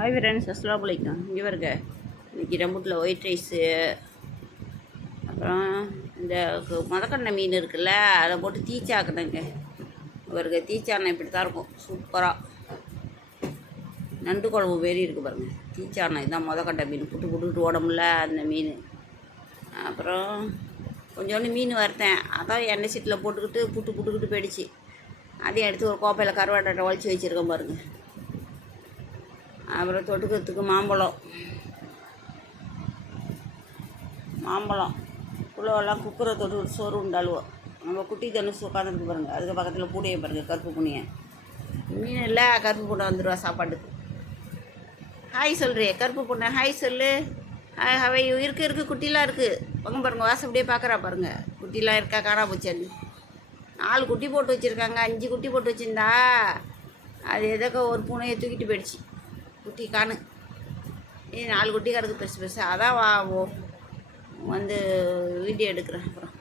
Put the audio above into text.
Hi friends, அஸ்ஸலாமு அலைக்கும். இங்கே வருங்க, இன்றைக்கி ரம்பூட்டில் ஒயிட் ரைஸு, அப்புறம் இந்த மதக்கண்ணை மீன் இருக்குல்ல, அதை போட்டு தீச்சாக்கணுங்க. வருங்க, தீச்சாண்ணை இப்படி தான் இருக்கும், சூப்பராக நண்டு குழம்பு மாரி இருக்குது பாருங்கள். தீச்சாண்ணை இதான் மொதக்கட்டை மீன், புட்டு புட்டுக்கிட்டு ஓடமுல்ல அந்த மீன். அப்புறம் கொஞ்சோண்டு மீன் வறுத்தேன், அதான் எண்ணெய் சீட்டில் போட்டுக்கிட்டு புட்டுக்கிட்டு போயிடுச்சு. அதையும் எடுத்து ஒரு கோப்பையில் கருவாட்டை வலிச்சு வச்சுருக்கேன் பாருங்கள். அப்புறம் தொட்டுக்கிறதுக்கு மாம்பழம் புலவெல்லாம் குக்கரை தொட்டு சோறு உண்டாளுவோம். நம்ம குட்டி தனுசு உட்காந்துருக்கு பாருங்கள், அதுக்கு பக்கத்தில் பூனையை பாருங்கள், கருப்பு பூனையை. மீன் இல்லை, கருப்பு பூனை வந்துடுவா சாப்பாட்டுக்கு. ஹாய் சொல்கிறே கருப்பு பூனை, ஹாய் சொல்லு. ஹாய் ஹவை இருக்குது குட்டிலாம் இருக்குது. வாங்க பாருங்கள், வாசம் அப்படியே பார்க்குறா பாருங்கள். குட்டிலாம் இருக்கா, காணா போச்சான்னு. 4 குட்டி போட்டு வச்சுருக்காங்க, 5 குட்டி போட்டு வச்சுருந்தா அது எதோ ஒரு பூனையை தூக்கிட்டு போயிடுச்சு. குட்டி காணு, 4 குட்டி கிடக்கு பெருசு. அதான் வந்து வீடியோ எடுக்கிறேன். அப்புறம்